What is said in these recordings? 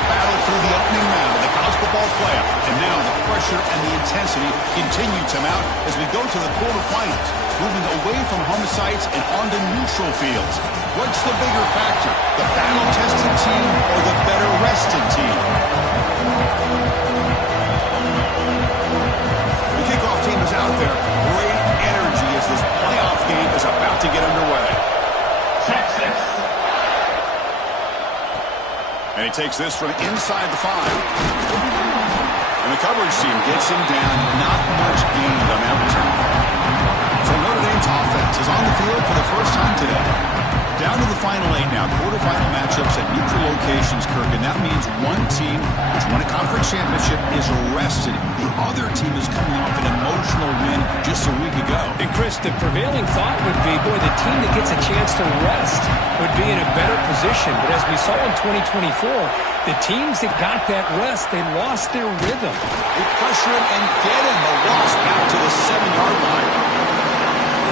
the battle through the opening round of the college football playoff. And now the pressure and the intensity continue to mount as we go to the quarterfinals, moving away from home sites and onto neutral fields. What's the bigger factor, the battle-tested team or the better-rested team? The kickoff team is out there. Great energy as this playoff game is about to get underway. Texas. And he takes this from inside the 5. And the coverage team gets him down. Not much gained on that return. So Notre Dame's offense is on the field for the first time today. Down to the final 8 now. Quarterfinal matchups at neutral locations, Kirk. And that means one team, which won a conference championship, is rested. The other team is coming off an emotional win just a week ago. And Chris, the prevailing thought would be, boy, the team that gets a chance to rest would be in a better position. But as we saw in 2024, the teams that got that rest, they lost their rhythm. They pressure him and get him. The loss back to the 7-yard line.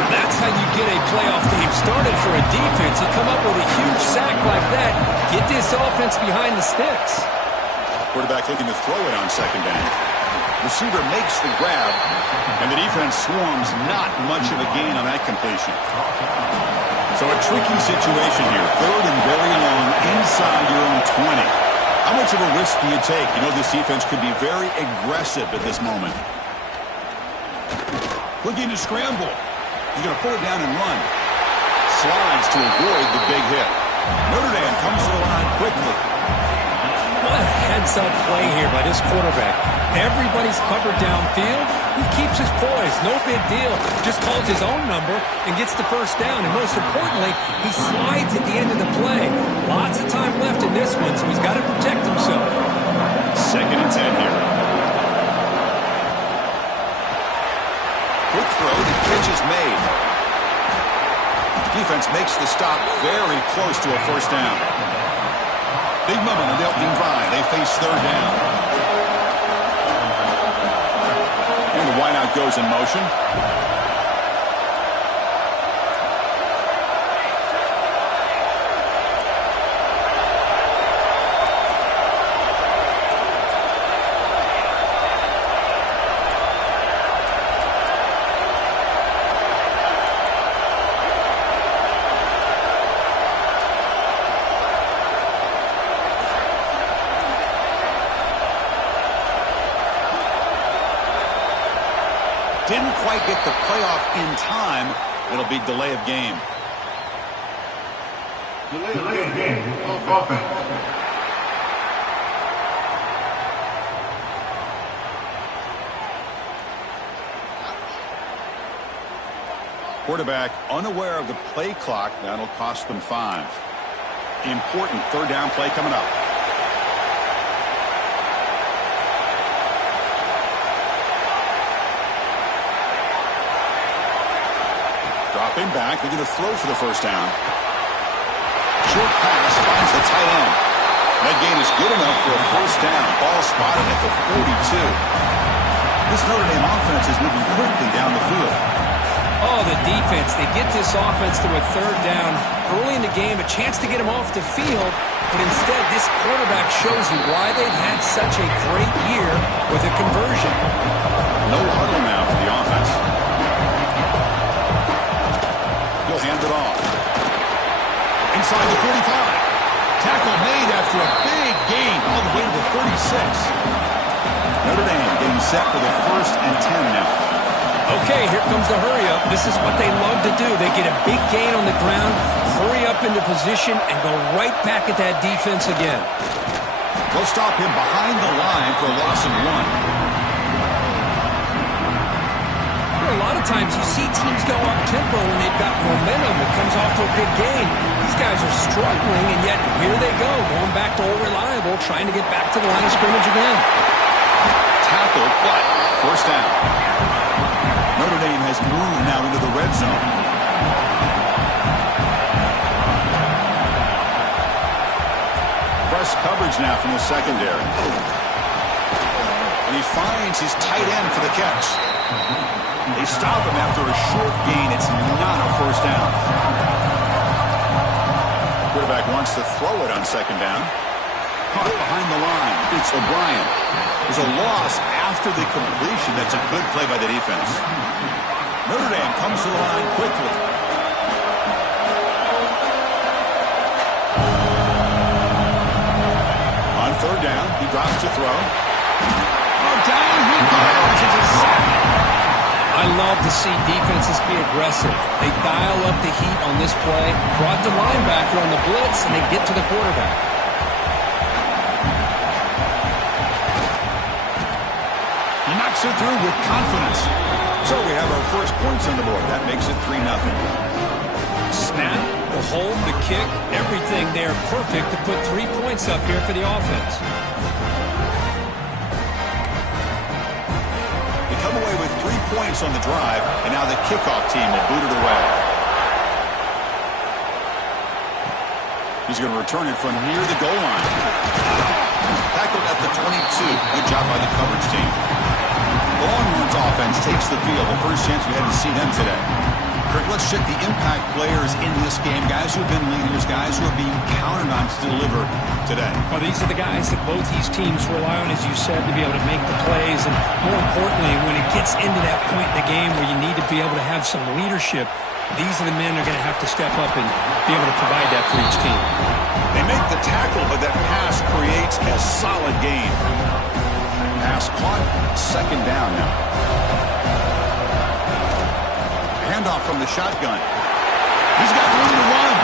That's how you get a playoff game started for a defense. You come up with a huge sack like that, get this offense behind the sticks. Quarterback looking to throw it on second down. Receiver makes the grab, and the defense swarms. Not much of a gain on that completion. So a tricky situation here. Third and very long inside your own 20. How much of a risk do you take? You know this defense could be very aggressive at this moment. Looking to scramble. He's going to pull it down and run. Slides to avoid the big hit. Notre Dame comes to the line quickly. What a heads-up play here by this quarterback. Everybody's covered downfield. He keeps his poise. No big deal. Just calls his own number and gets the first down. And most importantly, he slides at the end of the play. Lots of time left in this one, so he's got to protect himself. Second and 10 here. Quick throw, the catch is made. Defense makes the stop very close to a first down. Big moment on the opening drive. They face third down. And the wideout goes in motion. Didn't quite get the playoff in time. It'll be delay of game. Delay of game. Offense. Quarterback unaware of the play clock. That'll cost them 5. Important third down play coming up. Dropping back, they're going to throw for the first down. Short pass finds the tight end. That gain is good enough for a first down. Ball spotted at the 42. This Notre Dame offense is moving quickly down the field. Oh, the defense. They get this offense to a third down early in the game, a chance to get him off the field, but instead this quarterback shows you why they've had such a great year with a conversion. No huddle now for the offense. He'll hand it off. Inside the 45. Tackle made after a big gain all the way to the 36. Notre Dame getting set for the 1st and 10 now. Okay, here comes the hurry up. This is what they love to do. They get a big gain on the ground, hurry up into position, and go right back at that defense again. They'll stop him behind the line for a loss of 1. A lot of times you see teams go up-tempo when they've got momentum. It comes off to a big gain. These guys are struggling, and yet here they go, going back to old reliable, trying to get back to the line of scrimmage again. Tackle, but first down. Notre Dame has moved now into the red zone. Press coverage now from the secondary. And he finds his tight end for the catch. They stop him after a short gain. It's not a first down. Quarterback wants to throw it on second down. caught behind the line. It's O'Brien. There's a loss after the completion. That's a good play by the defense. Notre Dame comes to the line quickly. On third down, he drops to throw. Oh, down he goes. It's a sack. I love to see defenses be aggressive. They dial up the heat on this play, brought the linebacker on the blitz, and they get to the quarterback. He knocks it through with confidence. So we have our first points on the board. That makes it 3-0. Snap, the hold, the kick, everything there perfect to put 3 points up here for the offense. They come away with 3 points on the drive, and now the kickoff team will boot it away. He's going to return it from near the goal line. Tackled at the 22. Good job by the coverage team. Longhorns offense takes the field. The first chance we had to see them today. Kirk, let's check the impact players in this game. Guys who have been leaders, guys who are being counted on to deliver today. Well, these are the guys that both these teams rely on, as you said, to be able to make the plays. And more importantly, when it gets into that point in the game where you need to be able to have some leadership, these are the men that are going to have to step up and be able to provide that for each team. They make the tackle, but that pass creates a solid gain. Pass caught, second down now. Handoff from the shotgun. He's got room to run.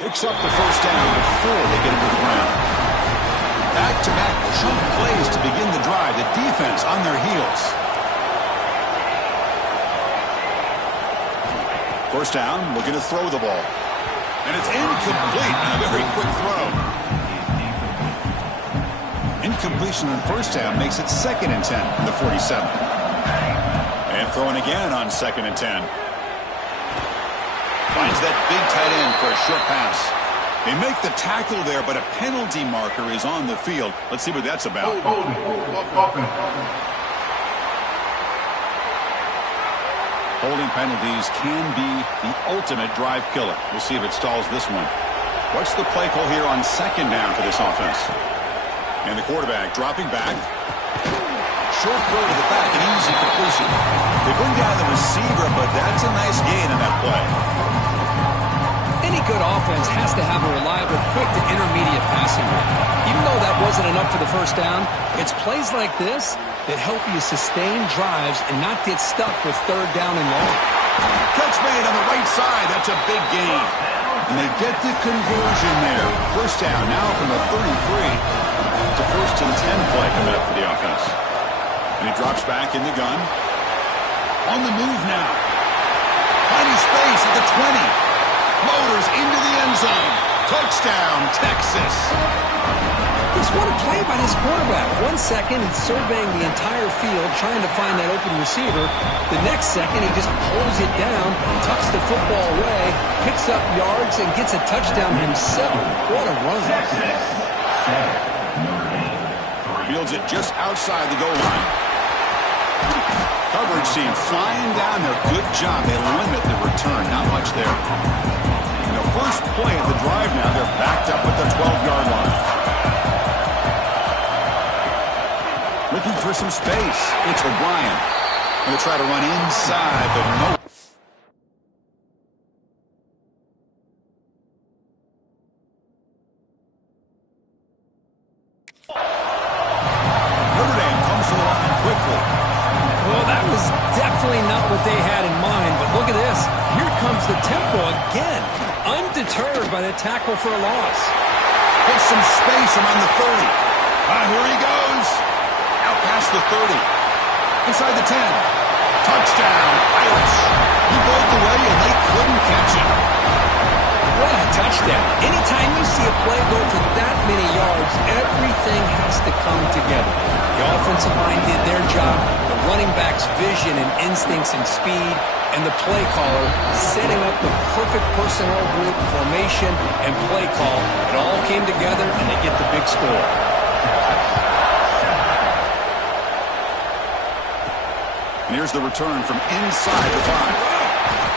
Picks up the first down before they get into the ground. Back-to-back chunk plays to begin the drive. The defense on their heels. First down, looking to throw the ball. And it's incomplete. A very quick throw. Incompletion on first down makes it 2nd and 10 from the 47. And throwing again on 2nd and 10. Finds that big tight end for a short pass. They make the tackle there, but a penalty marker is on the field. Let's see what that's about. Holding penalties can be the ultimate drive killer. We'll see if it stalls this one. What's the play call here on 2nd down for this offense? And the quarterback dropping back. Short throw to the back, an easy completion. They bring down the receiver, but that's a nice gain in that play. Any good offense has to have a reliable, quick to intermediate passing game. Even though that wasn't enough for the first down, it's plays like this that help you sustain drives and not get stuck with 3rd down and long. Catch made on the right side. That's a big gain. And they get the conversion there. First down now from the 33. It's a 1st and 10 play coming up for the offense. And he drops back in the gun. On the move now. Finding space at the 20. Motors into the end zone. Touchdown, Texas. Just what a play by this quarterback. 1 second, he's surveying the entire field, trying to find that open receiver. The next second, he just pulls it down, tucks the football away, picks up yards, and gets a touchdown himself. What a run. Fields it just outside the goal line. coverage team flying down there. Good job. They limit the return. Not much there. And the first play of the drive now, they're backed up at the 12-yard line. Looking for some space. It's O'Brien. Going to try to run inside, but no. Notre Dame comes to the line quickly. Well, that was definitely not what they had in mind, but look at this. Here comes the tempo again. Undeterred by the tackle for a loss. Put some space around the 30. Here he goes. Out past the 30. Inside the 10. Touchdown, Irish. He broke away and they couldn't catch him. What a touchdown. Anytime you see a play go for that many yards, everything has to come together. The offensive line did their job, the running back's vision and instincts and speed, and the play caller setting up the perfect personnel group, formation, and play call. It all came together, and they get the big score. And here's the return from inside the 5.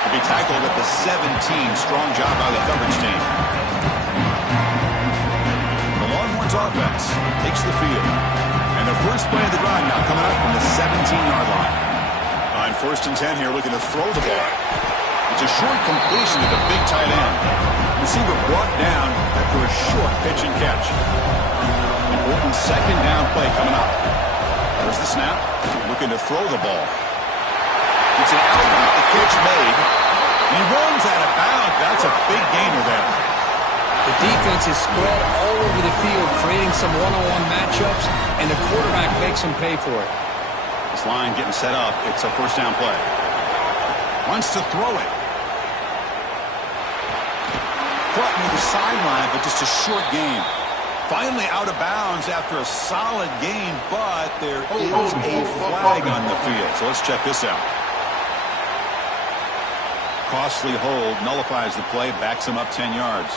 To be tackled at the 17. Strong job by the coverage team. The Longhorns offense takes the field. And the first play of the drive now coming up from the 17-yard line. On 1st and 10 here, looking to throw the ball. It's a short completion to the big tight end. Receiver brought down after a short pitch and catch. Important 2nd down play coming up. There's the snap. Looking to throw the ball. It's an out route. The catch made. He runs out of bounds. That's a big gainer there. The defense is spread all over the field, creating some one-on-one matchups, and the quarterback makes them pay for it. This line getting set up. It's a 1st down play. Wants to throw it. Caught near the sideline, but just a short gain. Finally out of bounds after a solid gain, but there is a flag on the field. So let's check this out. Costly hold, nullifies the play, backs him up 10 yards.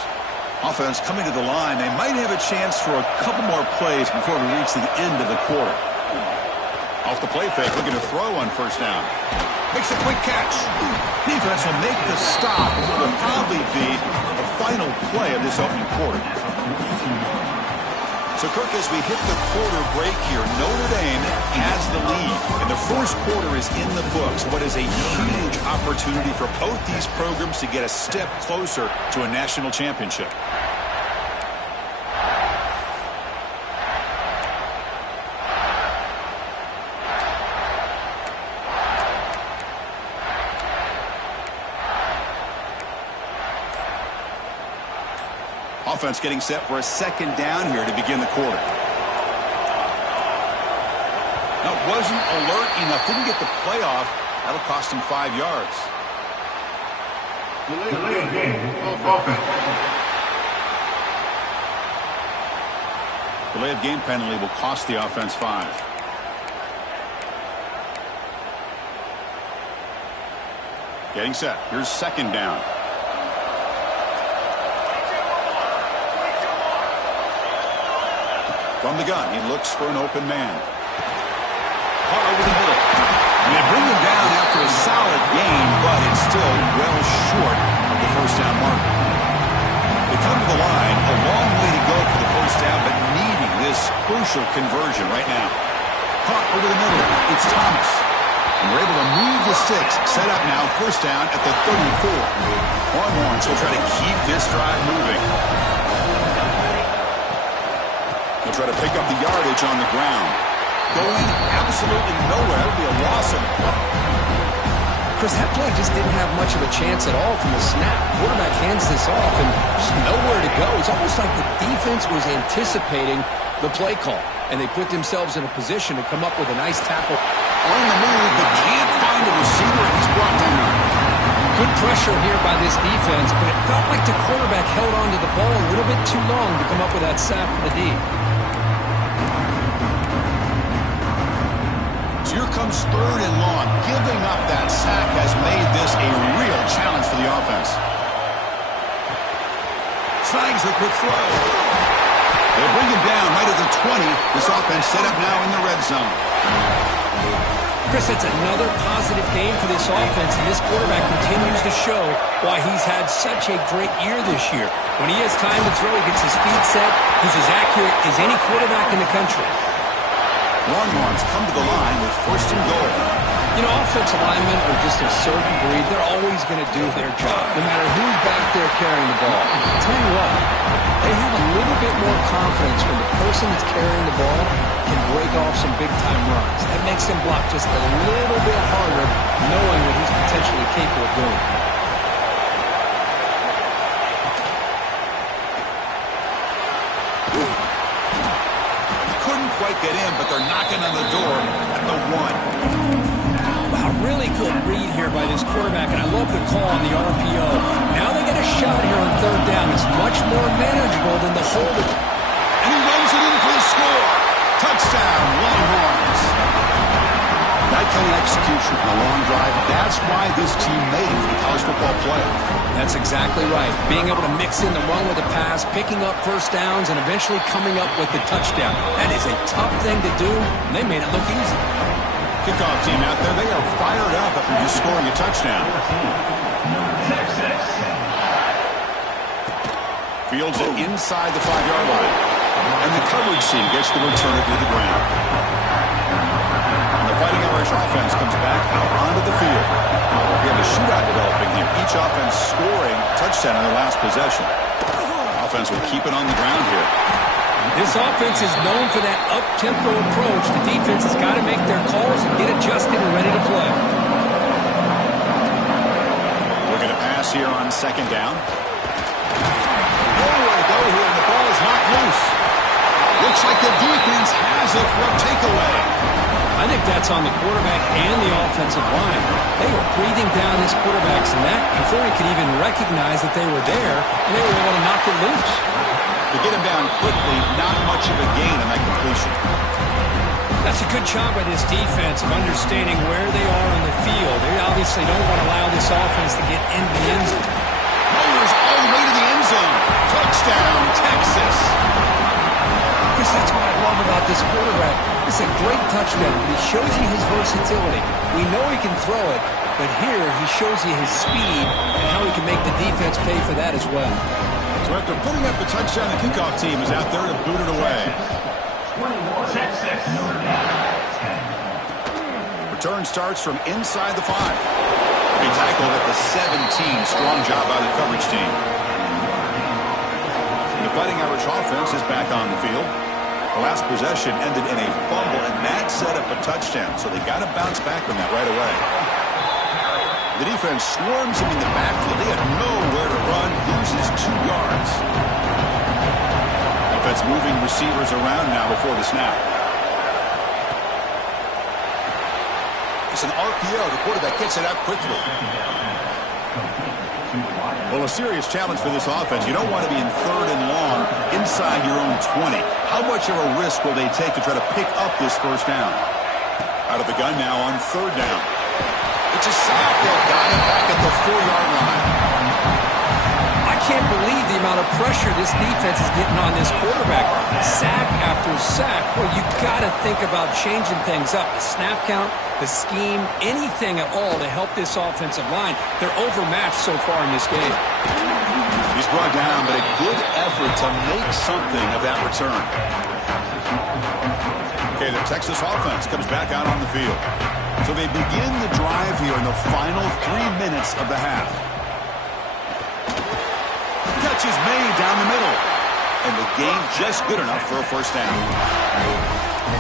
Offense coming to the line. They might have a chance for a couple more plays before we reach the end of the quarter. Off the play fake, looking to throw on 1st down. Makes a quick catch. Defense will make the stop. It will probably be the final play of this opening quarter. So, Kirk, as we hit the quarter break here, Notre Dame has the lead, and the first quarter is in the books. What is a huge opportunity for both these programs to get a step closer to a national championship. Offense getting set for a 2nd down here to begin the quarter. Now, wasn't alert enough. Didn't get the play off. That'll cost him 5 yards. Delay of game. Offense. Delay of game penalty will cost the offense 5. Getting set. Here's 2nd down. From the gun, he looks for an open man. Caught over the middle. And they bring him down after a solid gain, but it's still well short of the 1st down mark. They come to the line, a long way to go for the 1st down, but needing this crucial conversion right now. Caught over the middle. It's Thomas. And we're able to move the sticks. Set up now, 1st down at the 34. Longhorns will try to keep this drive moving. They'll try to pick up the yardage on the ground. Going absolutely nowhere. It'll be a loss of play. Chris, that play just didn't have much of a chance at all from the snap. Quarterback hands this off and just nowhere to go. It's almost like the defense was anticipating the play call, and they put themselves in a position to come up with a nice tackle. On the move, but can't find a receiver, and he's brought down. Good pressure here by this defense, but it felt like the quarterback held onto the ball a little bit too long to come up with that sack for the D. Here comes 3rd and long. Giving up that sack has made this a real challenge for the offense. Snags the quick throw. They bring him down right at the 20. This offense set up now in the red zone. Chris, that's another positive game for this offense, and this quarterback continues to show why he's had such a great year this year. When he has time to throw, he gets his feet set. He's as accurate as any quarterback in the country. Longhorns come to the line with first and goal. You know, offensive linemen are just a certain breed. They're always going to do their job, no matter who's back there carrying the ball. I'll tell you what, they have a little bit more confidence when the person that's carrying the ball can break off some big-time runs. That makes him block just a little bit harder, knowing what he's potentially capable of doing. Couldn't quite get in, but they're knocking on the door at the 1. Wow, really good read here by this quarterback, and I love the call on the RPO. Now they get a shot here on third down. It's much more manageable than the holding. And he runs it in for the score. Touchdown, Longhorns. That kind of execution on a long drive, that's why this team made it for the college football playoff. That's exactly right. Being able to mix in the run with the pass, picking up first downs, and eventually coming up with the touchdown. That is a tough thing to do, and they made it look easy. Kickoff team out there, they are fired up after just scoring a touchdown. Fields it inside the 5-yard line. And the coverage team gets the returner to the ground. And the Fighting Irish offense comes back out onto the field. We have a shootout developing here. Each offense scoring touchdown on their last possession. Offense will keep it on the ground here. This offense is known for that up-tempo approach. The defense has got to make their calls and get adjusted and ready to play. We're going to pass here on second down. Nowhere to go here, and the ball is knocked loose. Looks like the defense has it for a takeaway. I think that's on the quarterback and the offensive line. They were breathing down his quarterback's neck before he could even recognize that they were there, and they were able to knock it loose. To get him down quickly, not much of a gain on that completion. That's a good job by this defense of understanding where they are on the field. They obviously don't want to allow this offense to get into the end zone. Meyers all the way to the end zone. Touchdown, Texas. Chris, that's what I love about this quarterback. It's a great touchdown. He shows you his versatility. We know he can throw it, but here he shows you his speed and how he can make the defense pay for that as well. So after putting up the touchdown, the kickoff team is out there to boot it away. Return starts from inside the 5. He tackled at the 17. Strong job by the coverage team. The Fighting Irish offense is back on the field. The last possession ended in a fumble, and that set up a touchdown. So they got to bounce back from that right away. The defense swarms him in the backfield. They had nowhere to run. Loses 2 yards. Offense moving receivers around now before the snap. It's an RPO. The quarterback gets it out quickly. Well, a serious challenge for this offense. You don't want to be in third and long inside your own 20. How much of a risk will they take to try to pick up this first down? Out of the gun now on third down. It's a sack. They've got him back at the 4-yard line. I can't believe the amount of pressure this defense is getting on this quarterback. Sack after sack. Well, you got to think about changing things up. The snap count, the scheme, anything at all to help this offensive line. They're overmatched so far in this game. He's brought down, but a good effort to make something of that return. Okay, the Texas offense comes back out on the field. So they begin the drive here in the final 3 minutes of the half. Catch is made down the middle. And the game just good enough for a first down.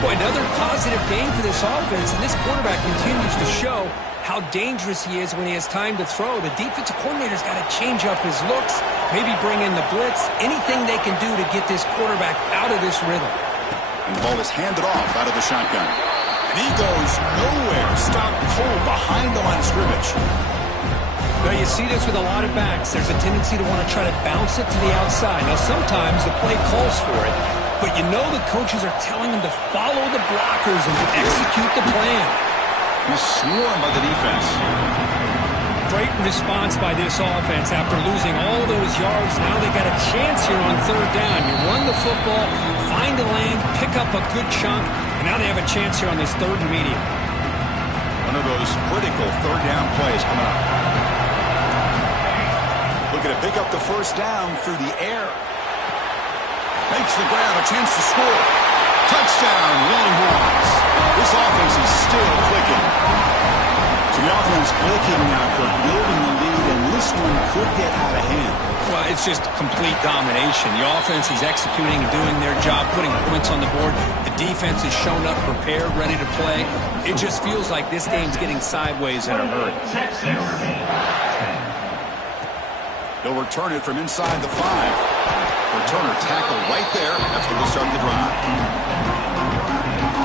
Boy, another positive game for this offense, and this quarterback continues to show how dangerous he is when he has time to throw. The defensive coordinator's got to change up his looks, maybe bring in the blitz, anything they can do to get this quarterback out of this rhythm. And the ball is handed off out of the shotgun. And he goes nowhere. Stopped cold behind the line of scrimmage. Now, you see this with a lot of backs. There's a tendency to want to try to bounce it to the outside. Now, sometimes the play calls for it, but you know the coaches are telling them to follow the blockers and to execute the plan. He's swarmed by the defense. Great response by this offense after losing all those yards. Now they got a chance here on third down. You run the football, find a lane, pick up a good chunk, and now they have a chance here on this third and medium. One of those critical third down plays coming up. Looking to pick up the first down through the air. Makes the grab, a chance to score. Touchdown, Longhorns. This offense is still clicking. So the offense clicking now, Kirk, building the lead, and this one could get out of hand. Well, it's just complete domination. The offense is executing and doing their job, putting points on the board. The defense has shown up, prepared, ready to play. It just feels like this game's getting sideways in a hurry. They'll return it from inside the 5. Returner tackle right there. That's where they'll start the drive.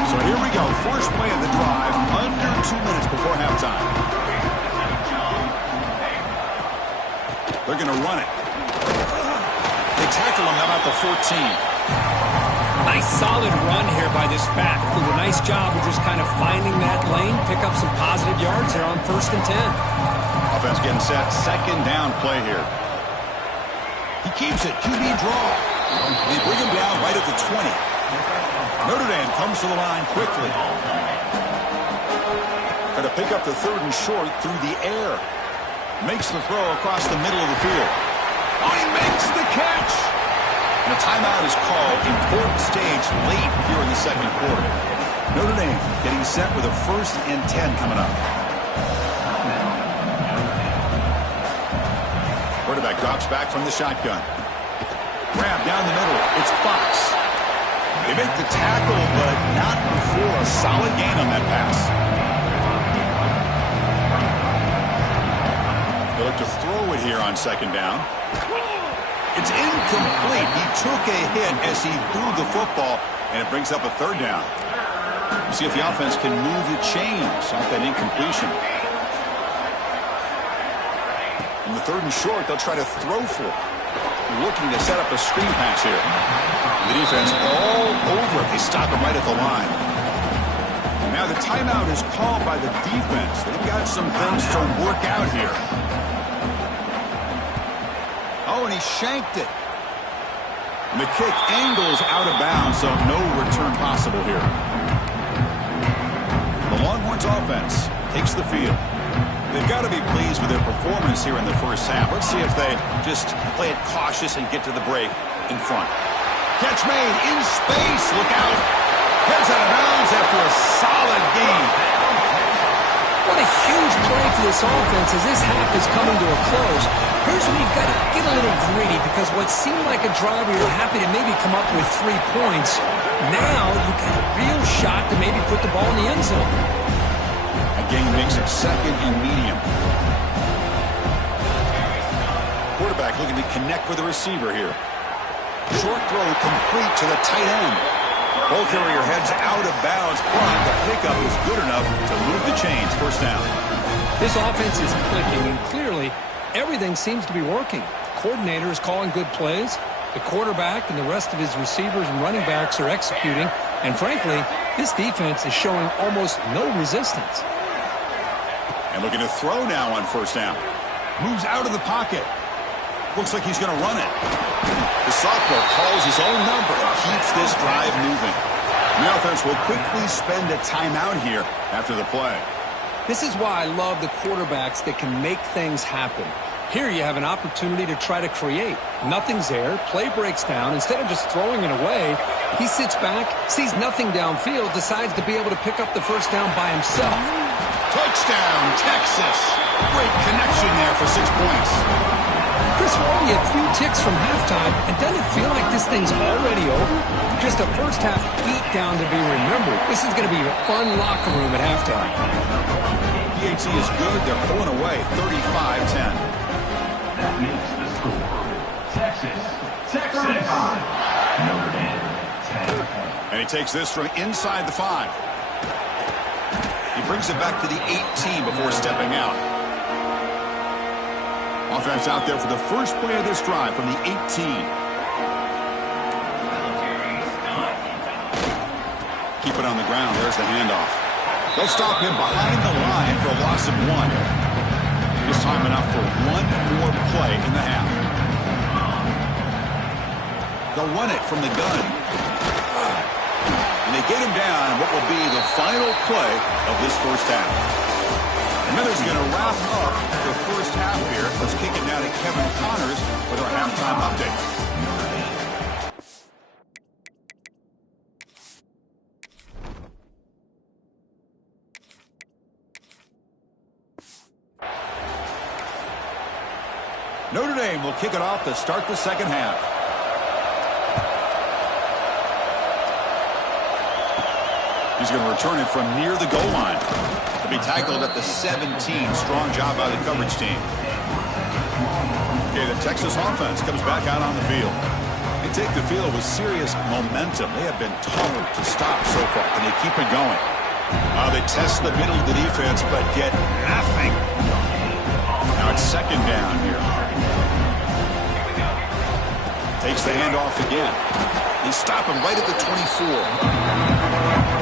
So here we go. First play of the drive, under 2 minutes before halftime. They're going to run it. They tackle him about the 14. Nice solid run here by this back. Did a nice job of just kind of finding that lane, pick up some positive yards there on 1st and 10. Offense getting set. Second down play here. He keeps it. QB draw. They bring him down right at the 20. Notre Dame comes to the line quickly. Going to pick up the 3rd and short through the air. Makes the throw across the middle of the field. Oh, he makes the catch! And a timeout is called. Important stage late here in the second quarter. Notre Dame getting set with a 1st and 10 coming up. Quarterback drops back from the shotgun. Grab down the middle. It's Fox. They make the tackle, but not before a solid gain on that pass. They look to throw it here on 2nd down. It's incomplete. He took a hit as he threw the football, and it brings up a 3rd down. See if the offense can move the chains off that incompletion. In the 3rd and short, they'll try to throw for it. Looking to set up a screen pass here. The defense all over it. They stop him right at the line. Now the timeout is called by the defense. They've got some things to work out here. Oh, and he shanked it. And the kick angles out of bounds, so no return possible here. The Longhorns offense takes the field. They've got to be pleased with their performance here in the first half. Let's see if they just play it cautious and get to the break in front. Catch made in space. Look out. Heads out of bounds after a solid game. What a huge play for this offense as this half is coming to a close. Here's where you've got to get a little greedy because what seemed like a drive where you're happy to maybe come up with 3 points, now you've got a real shot to maybe put the ball in the end zone. Game makes it 2nd and medium. Quarterback looking to connect with the receiver here. Short throw complete to the tight end. Ball carrier heads out of bounds, but the pickup is good enough to move the chains. 1st down. This offense is clicking, and clearly everything seems to be working. The coordinator is calling good plays. The quarterback and the rest of his receivers and running backs are executing. And frankly, this defense is showing almost no resistance. And looking to throw now on 1st down. Moves out of the pocket. Looks like he's going to run it. The sophomore calls his own number and keeps this drive moving. The offense will quickly spend a timeout here after the play. This is why I love the quarterbacks that can make things happen. Here you have an opportunity to try to create. Nothing's there. Play breaks down. Instead of just throwing it away, he sits back, sees nothing downfield, decides to be able to pick up the 1st down by himself. Touchdown, Texas. Great connection there for 6 points. Chris, we're only a few ticks from halftime, and doesn't it feel like this thing's already over? Just a first half beatdown to be remembered. This is going to be a fun locker room at halftime. PAT is good. They're pulling away 35-10. That makes the score. Texas 35. Notre Dame 10 points. And he takes this from inside the 5. He brings it back to the 18 before stepping out. Offense out there for the first play of this drive from the 18. Keep it on the ground. There's the handoff. They'll stop him behind the line for a loss of 1. This time enough for one more play in the half. They'll run it from the gun. And they get him down what will be the final play of this first half. And Miller's going to wrap up the first half here. Let's kick it now to Kevin Connors with our halftime update. Notre Dame will kick it off to start the second half. He's going to return it from near the goal line. To be tackled at the 17. Strong job by the coverage team. Okay, the Texas offense comes back out on the field. They take the field with serious momentum. They have been tough to stop so far. Can they keep it going? They test the middle of the defense, but get nothing. Now it's second down here. Takes the handoff again. They stop him right at the 24.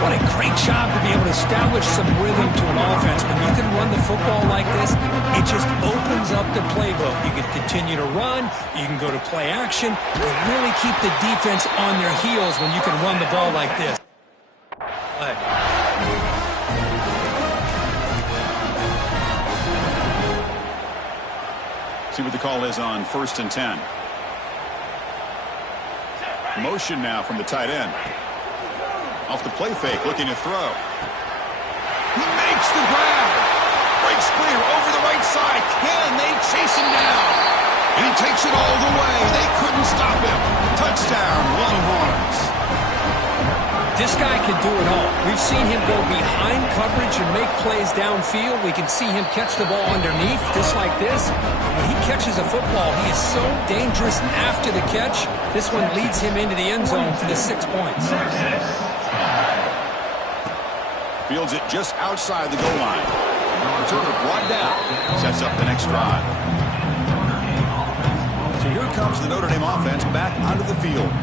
What a great job to be able to establish some rhythm to an offense. When you can run the football like this, it just opens up the playbook. You can continue to run. You can go to play action. You really keep the defense on their heels when you can run the ball like this. See what the call is on 1st and 10. Motion now from the tight end. Off the play fake, looking to throw. He makes the grab. Breaks clear over the right side. Can they chase him down? And he takes it all the way. They couldn't stop him. Touchdown, Longhorns. This guy can do it all. We've seen him go behind coverage and make plays downfield. We can see him catch the ball underneath, just like this. When he catches a football, he is so dangerous after the catch. This one leads him into the end zone for the 6 points. Fields it just outside the goal line. Returner brought down. Sets up the next drive. So here comes the Notre Dame offense back onto the field.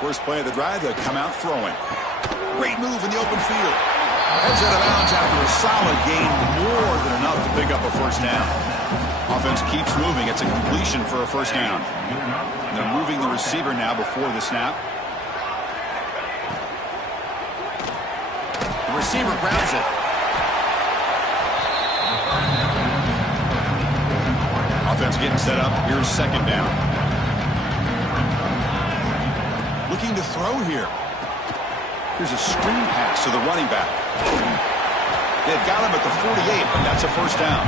First play of the drive, they come out throwing. Great move in the open field. Heads out of bounds after a solid gain, more than enough to pick up a first down. Offense keeps moving. It's a completion for a first down. And they're moving the receiver now before the snap. The receiver grabs it. Offense getting set up. Here's second down. Looking to throw here. Here's a screen pass to the running back. They've got him at the 48, but that's a first down.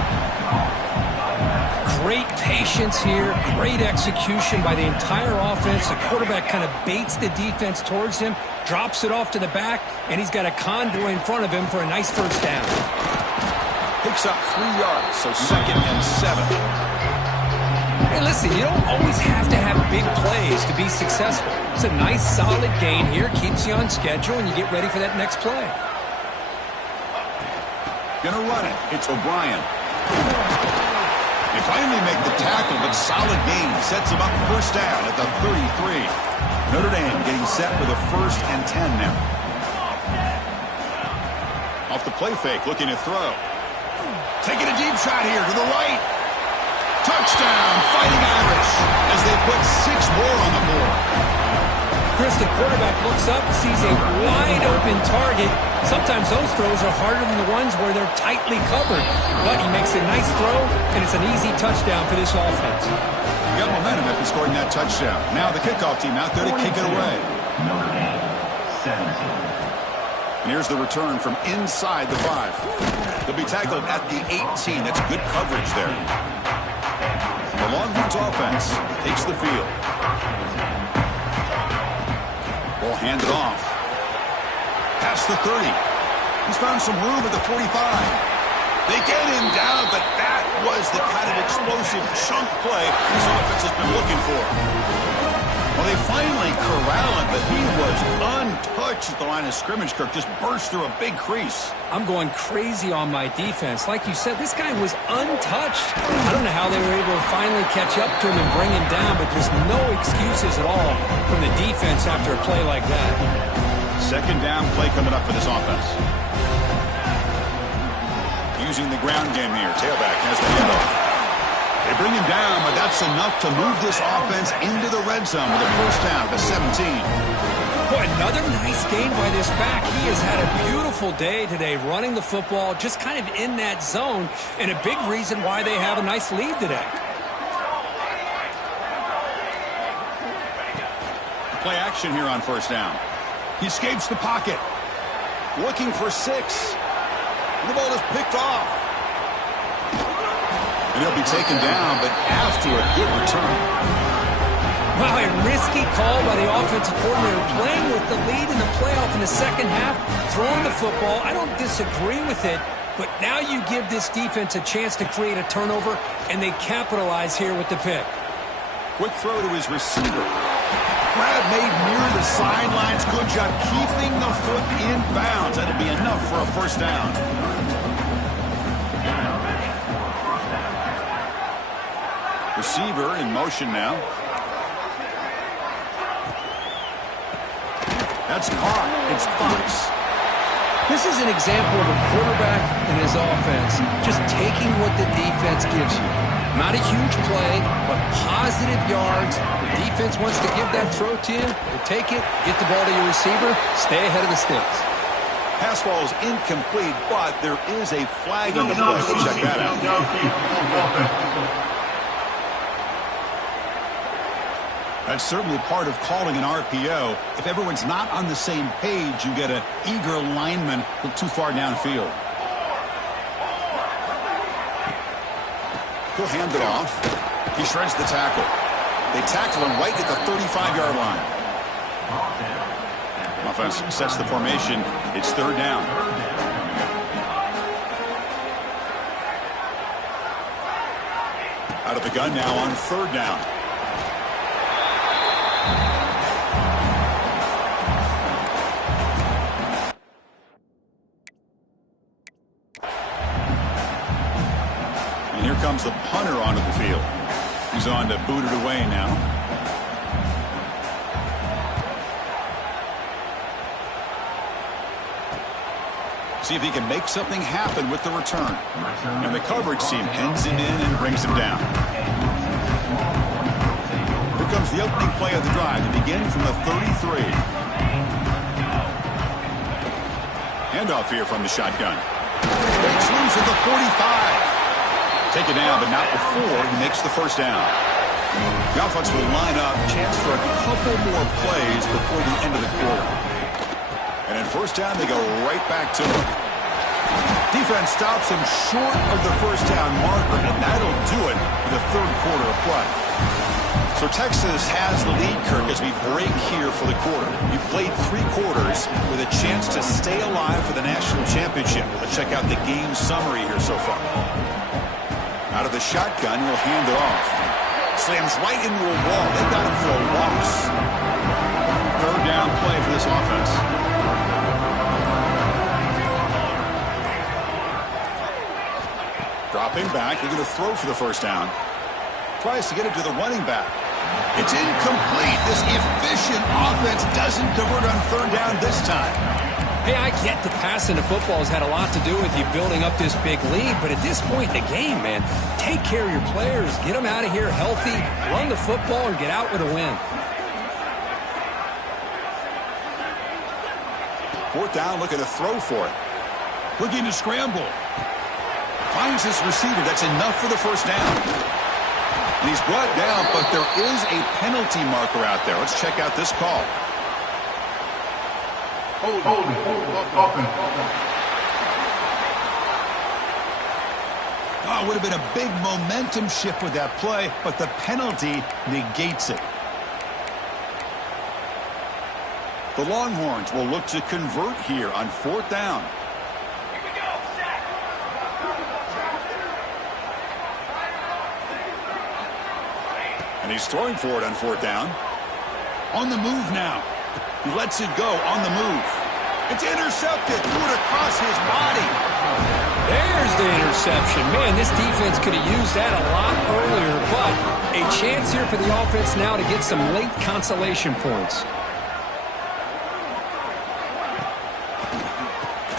Great patience here. Great execution by the entire offense. The quarterback kind of baits the defense towards him, drops it off to the back, and he's got a convoy in front of him for a nice first down. Picks up 3 yards, so 2nd and 7. Hey, listen, you don't always have to have big plays to be successful. It's a nice, solid gain here. Keeps you on schedule, and you get ready for that next play. Gonna run it. It's O'Brien. They finally make the tackle, but solid gain sets him up first down at the 33. Notre Dame getting set with a 1st and 10 now. Off the play fake, looking to throw. Taking a deep shot here to the right. Touchdown, Fighting Irish, as they put 6 more on the board. Chris, the quarterback looks up, sees a wide-open target. Sometimes those throws are harder than the ones where they're tightly covered. But he makes a nice throw, and it's an easy touchdown for this offense. He got momentum after scoring that touchdown. Now the kickoff team out there to kick it away. And here's the return from inside the 5. They'll be tackled at the 18. That's good coverage there. The Longhorns offense takes the field. Ball handed off. Past the 30. He's found some room at the 45. They get him down, but that was the kind of explosive chunk play this offense has been looking for. Well, they finally corral him, but he was untouched at the line of scrimmage. Kirk just burst through a big crease. I'm going crazy on my defense. Like you said, this guy was untouched. I don't know how they were able to finally catch up to him and bring him down, but there's no excuses at all from the defense after a play like that. Second down play coming up for this offense. Using the ground game here. Tailback has the handoff. They bring him down, but that's enough to move this offense into the red zone with a first down at the 17. Boy, another nice gain by this back. He has had a beautiful day today running the football, just kind of in that zone, and a big reason why they have a nice lead today. Play action here on first down. He escapes the pocket. Looking for 6. The ball is picked off. And he'll be taken down, but after a good return. Wow, a risky call by the offensive coordinator, playing with the lead in the playoff in the second half, throwing the football. I don't disagree with it, but now you give this defense a chance to create a turnover, and they capitalize here with the pick. Quick throw to his receiver. Grab made near the sidelines. Good job keeping the foot in bounds. That'll be enough for a first down. Receiver in motion now. That's caught. It's Fox. This is an example of a quarterback and his offense just taking what the defense gives you. Not a huge play, but positive yards. The defense wants to give that throw to you. You take it, get the ball to your receiver, stay ahead of the sticks. Pass ball is incomplete, but there is a flag on the play. We'll check that out. That's certainly part of calling an RPO. If everyone's not on the same page, you get an eager lineman look too far downfield. He'll hand it off. He shreds the tackle. They tackle him right at the 35-yard line. Offense sets the formation. It's third down. Out of the gun now on third down. And here comes the punter onto the field. He's on to boot it away now. See if he can make something happen with the return. And the coverage team pins him in and brings him down. Here comes the opening play of the drive to begin from the 33. Handoff here from the shotgun. Breaks loose at the 45. Taken down, but not before he makes the first down. The offense will line up, chance for a couple more plays before the end of the quarter. And in first down, they go right back to him. Defense stops him short of the first down marker, and that'll do it for the third quarter of play. So Texas has the lead, Kirk, as we break here for the quarter. You played 3 quarters with a chance to stay alive for the national championship. Let's check out the game summary here so far. Out of the shotgun, he'll hand it off. Slams right into a wall. They got him for a loss. Third down play for this offense. Dropping back, they're going to throw for the first down. Tries to get it to the running back. It's incomplete. This efficient offense doesn't convert on third down this time. Hey, I get the passing the football has had a lot to do with you building up this big lead, but at this point in the game, man, take care of your players. Get them out of here healthy, run the football, and get out with a win. Fourth down, looking to throw for it. Looking to scramble. Finds his receiver. That's enough for the first down. And he's brought down, but there is a penalty marker out there. Let's check out this call. Hold. Oh, it would have been a big momentum shift with that play, but the penalty negates it. The Longhorns will look to convert here on fourth down. And he's throwing for it on fourth down. On the move now. He lets it go on the move. It's intercepted. Threw it across his body. There's the interception. Man, this defense could have used that a lot earlier, but a chance here for the offense now to get some late consolation points.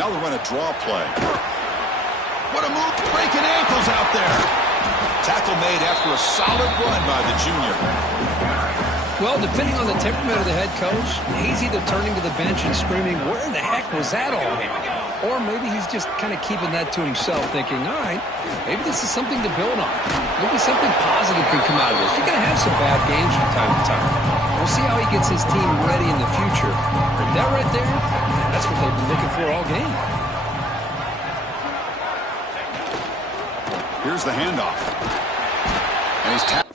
Now they run a draw play. What a move. Breaking ankles out there. Tackle made after a solid run by the junior. Well, depending on the temperament of the head coach, he's either turning to the bench and screaming, where in the heck was that all game? Or maybe he's just kind of keeping that to himself, thinking, all right, maybe this is something to build on. Maybe something positive can come out of this. You're going to have some bad games from time to time. We'll see how he gets his team ready in the future. But that right there, that's what they've been looking for all game. Here's the handoff. And he's tapped.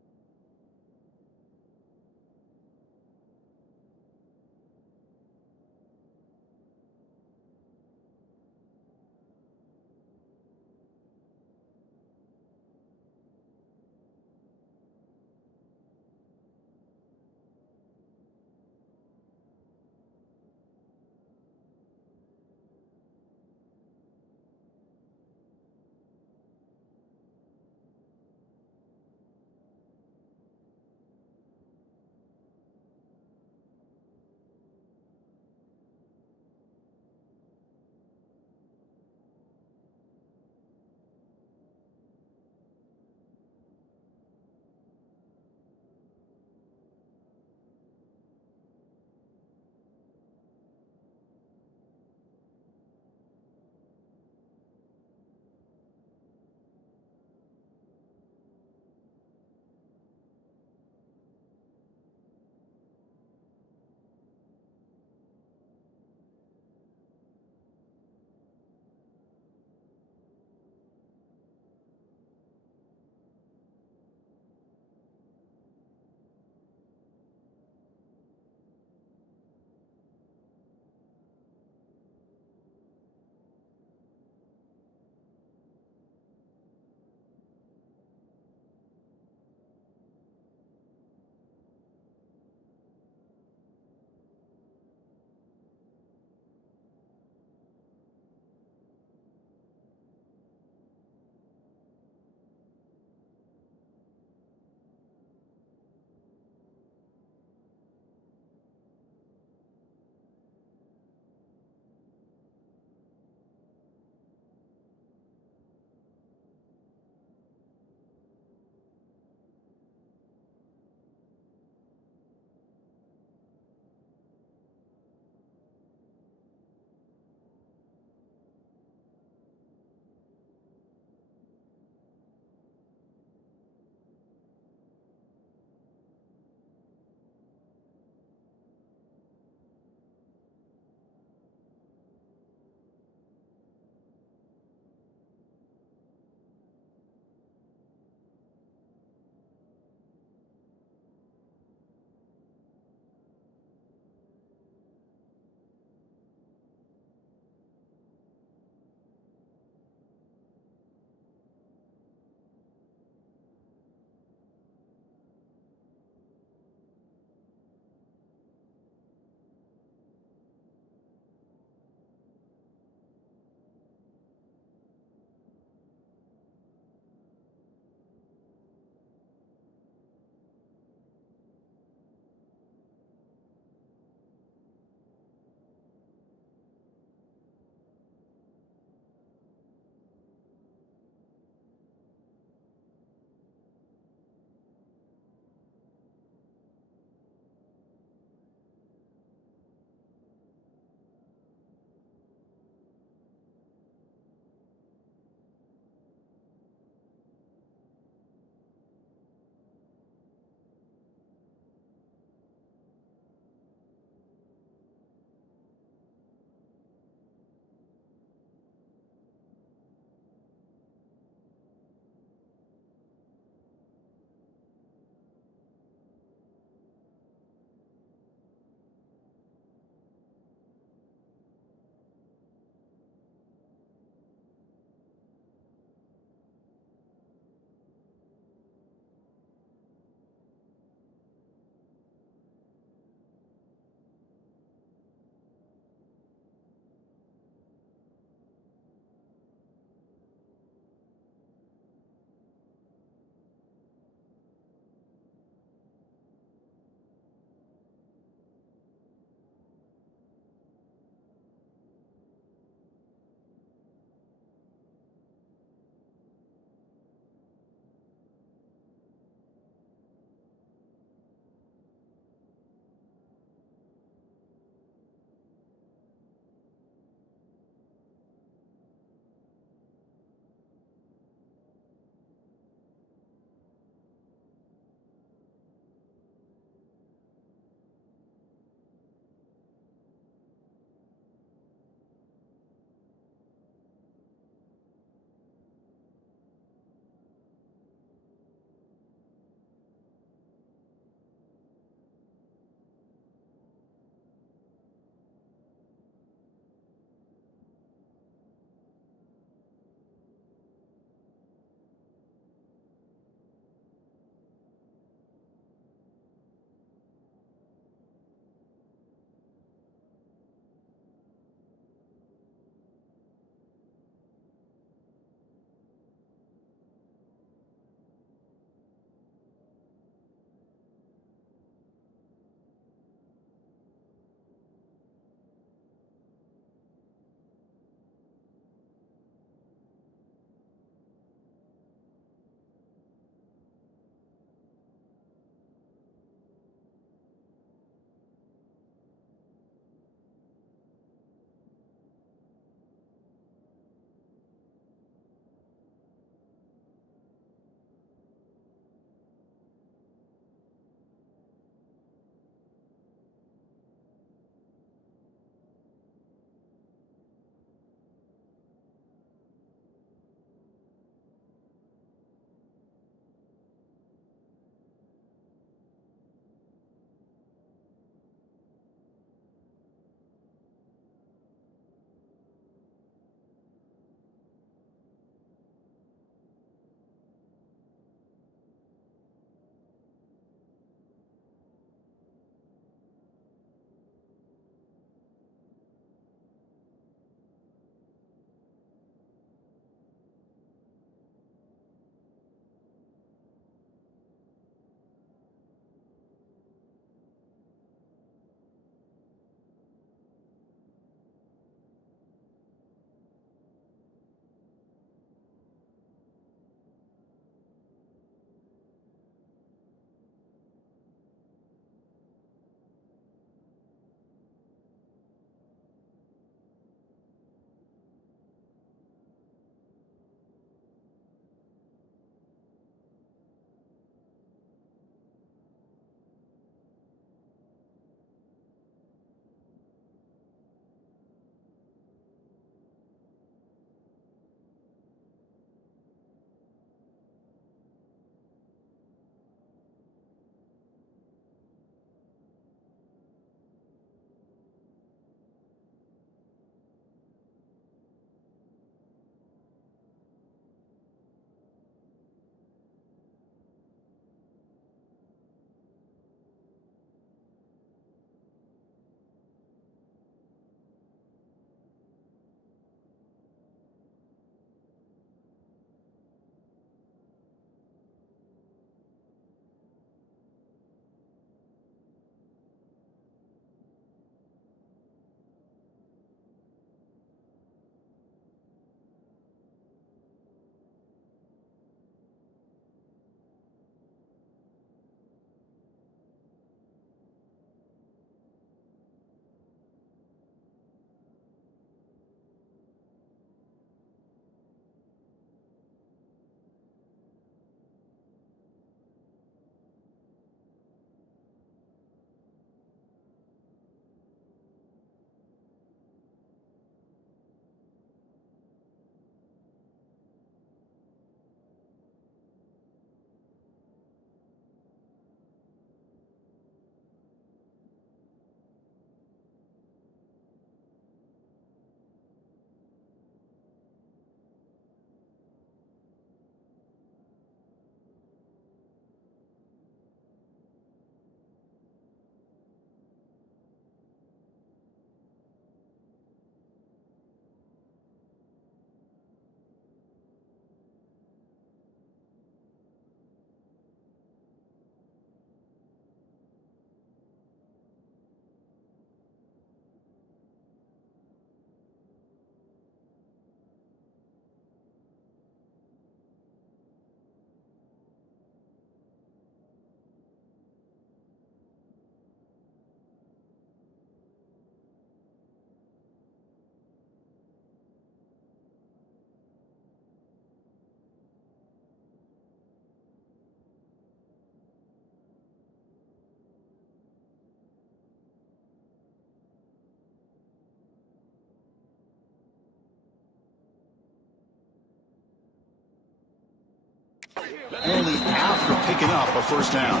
only after picking up a first down.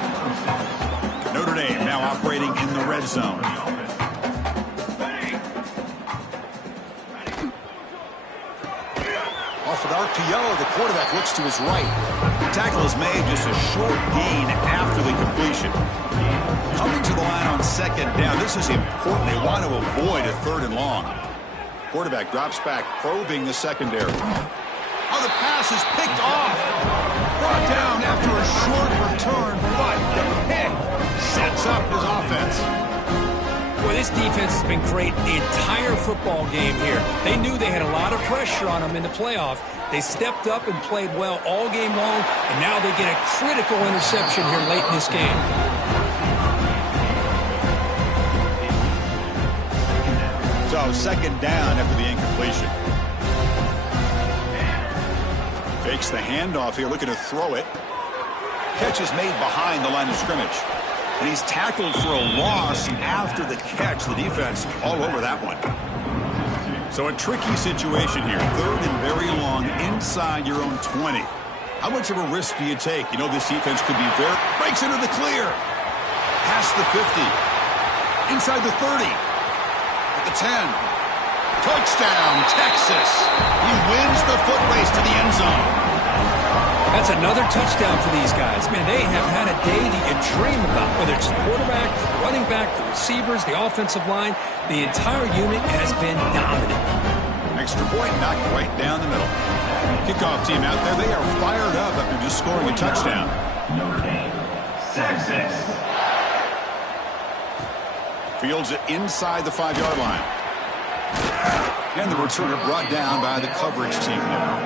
Notre Dame now operating in the red zone. Off an RPO, the quarterback looks to his right. The tackle is made, just a short gain after the completion. Coming to the line on second down, this is important. They want to avoid a 3rd and long. Quarterback drops back, probing the secondary. Oh, the pass is picked off. Brought down after a short return, but the pick sets up his offense. Boy, this defense has been great the entire football game here. They knew they had a lot of pressure on them in the playoff. They stepped up and played well all game long, and now they get a critical interception here late in this game. So, second down after the incompletion. Fakes the handoff here, looking to throw it. Catch is made behind the line of scrimmage. And he's tackled for a loss after the catch. The defense all over that one. So a tricky situation here. 3rd and very long inside your own 20. How much of a risk do you take? You know this defense could be very... Breaks into the clear. Past the 50. Inside the 30. At the 10. Touchdown, Texas. He wins the foot race to the end zone. That's another touchdown for these guys. Man, they have had a day that you dream about, whether it's the quarterback, the running back, the receivers, the offensive line. The entire unit has been dominant. Extra point knocked right down the middle. Kickoff team out there. They are fired up after just scoring a touchdown. Notre Dame, Texas. Fields it inside the 5-yard line. And the returner brought down by the coverage team now.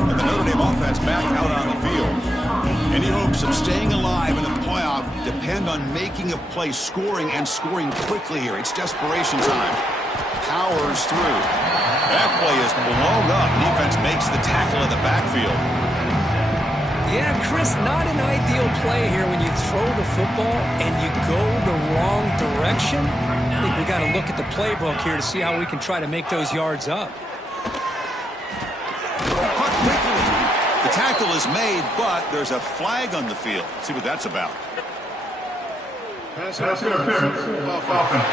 And the Notre Dame offense back out on the field. Any hopes of staying alive in the playoff depend on making a play, scoring, and scoring quickly here. It's desperation time. Powers through. That play is blown up. Defense makes the tackle in the backfield. Yeah, Chris, not an ideal play here when you throw the football and you go the wrong direction. I think we got to look at the playbook here to see how we can try to make those yards up. The tackle is made, but there's a flag on the field. Let's see what that's about. Pass interference. Offense.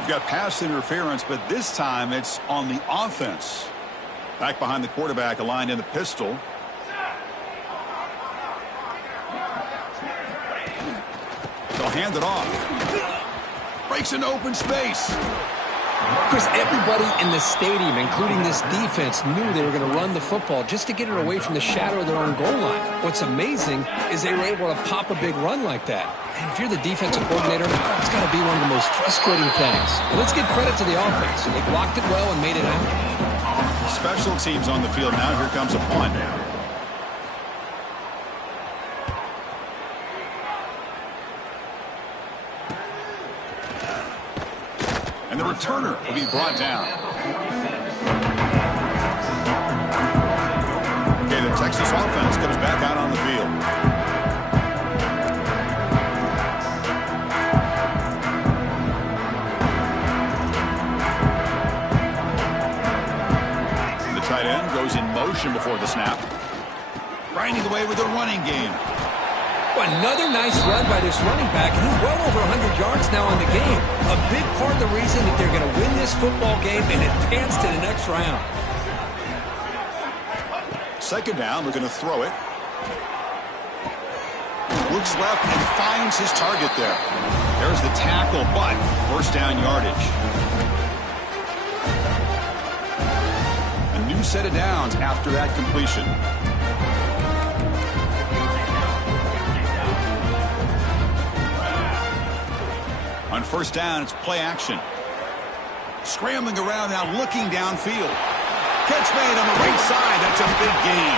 You've got pass interference, but this time it's on the offense. Back behind the quarterback, aligned in the pistol. They'll hand it off. Breaks into open space. Chris, everybody in the stadium, including this defense, knew they were going to run the football just to get it away from the shadow of their own goal line. What's amazing is they were able to pop a big run like that. And if you're the defensive coordinator, it's got to be one of the most frustrating things. But let's give credit to the offense. They blocked it well and made it happen. Special teams on the field. Now here comes a punt. And the returner will be brought down. Okay, the Texas offense comes back out on the field. The tight end goes in motion before the snap. Grinding away with the running game. Another nice run by this running back. He's well over 100 yards now in the game. A big part of the reason that they're going to win this football game and advance to the next round. Second down, we're going to throw it. Looks left and finds his target there. There's the tackle, but first down yardage. A new set of downs after that completion. On first down, it's play action. Scrambling around now, looking downfield. Catch made on the right side. That's a big gain.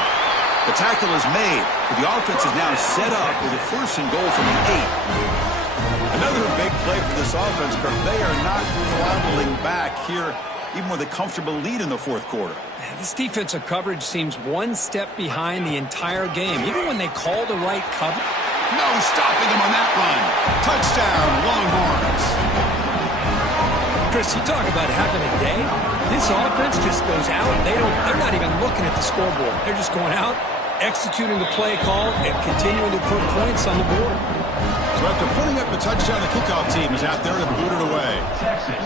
The tackle is made, but the offense is now set up with a first and goal from the 8. Another big play for this offense, Kirk. They are not throttling back here, even with a comfortable lead in the fourth quarter. This defensive coverage seems one step behind the entire game. Even when they call the right cover. No stopping him on that run. Touchdown, Longhorns. Chris, you talk about having a day. This offense just goes out. They're not even looking at the scoreboard. They're just going out, executing the play call, and continuing to put points on the board. So after putting up the touchdown, the kickoff team is out there to boot it away. Texas,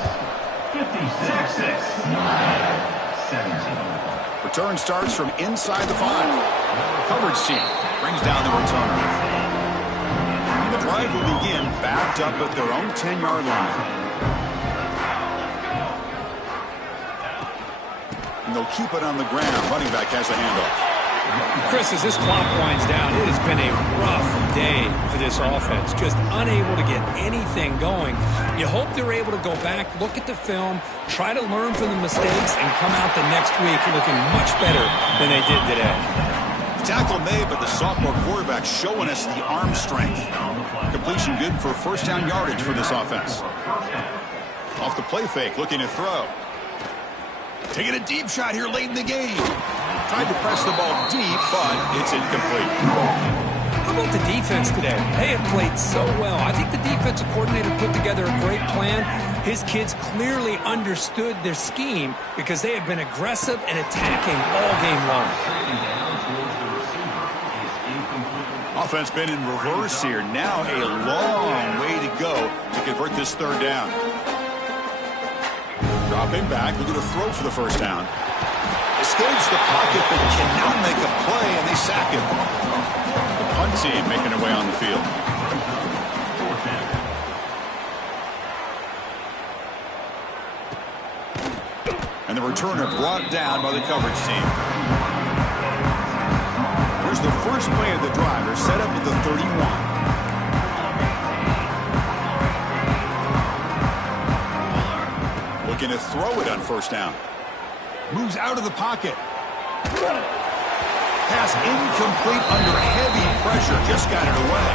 56, 17. Return starts from inside the 5. Coverage team brings down the returner. The drive will begin backed up at their own 10-yard line. And they'll keep it on the ground. Running back has the handoff. Chris, as this clock winds down, it has been a rough day for this offense. Just unable to get anything going. You hope they're able to go back, look at the film, try to learn from the mistakes, and come out the next week looking much better than they did today. Tackle made, but the sophomore quarterback showing us the arm strength. Completion good for first down yardage for this offense. Off the play fake, looking to throw. Taking a deep shot here late in the game. Tried to press the ball deep, but it's incomplete. How about the defense today? They have played so well. I think the defensive coordinator put together a great plan. His kids clearly understood their scheme because they have been aggressive and attacking all game long. Offense been in reverse here. Now a long way to go to convert this third down. Dropping back, looking to throw for the first down. Escapes the pocket, but cannot make a play, and they sack him. The punt team making their way on the field. And the returner brought down by the coverage team. Here's the first play of the drive. They're set up at the 31. Looking to throw it on first down. Moves out of the pocket. Pass incomplete under heavy pressure. Just got it away.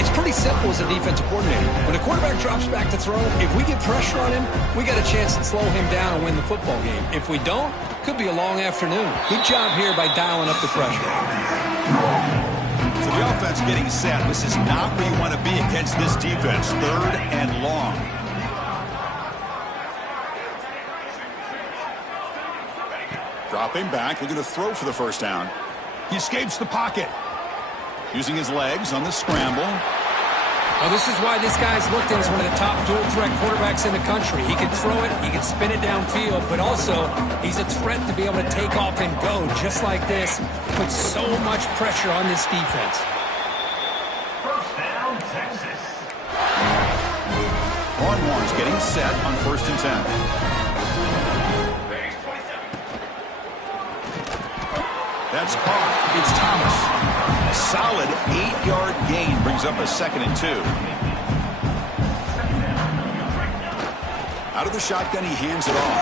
It's pretty simple as a defensive coordinator. When the quarterback drops back to throw, if we get pressure on him, we got a chance to slow him down and win the football game. If we don't, could be a long afternoon. Good job here by dialing up the pressure. So the offense getting set. This is not where you want to be against this defense. Third and long. Dropping back, looking to throw for the first down. He escapes the pocket. Using his legs on the scramble. Well, this is why this guy's looked at as one of the top dual-threat quarterbacks in the country. He can throw it, he can spin it downfield, but also he's a threat to be able to take off and go just like this. Puts so much pressure on this defense. First down, Texas. Longhorns getting set on 1st and 10. That's caught. It's Thomas. A solid 8-yard gain brings up a 2nd and 2. Out of the shotgun, he hands it off.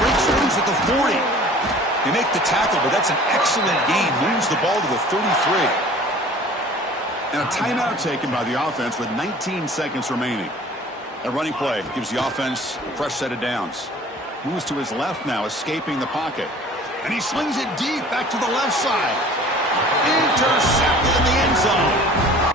Breaks loose at the 40. They make the tackle, but that's an excellent gain. Moves the ball to the 33. And a timeout taken by the offense with 19 seconds remaining. A running play gives the offense a fresh set of downs. Moves to his left now, escaping the pocket. And he slings it deep back to the left side. Intercepted in the end zone.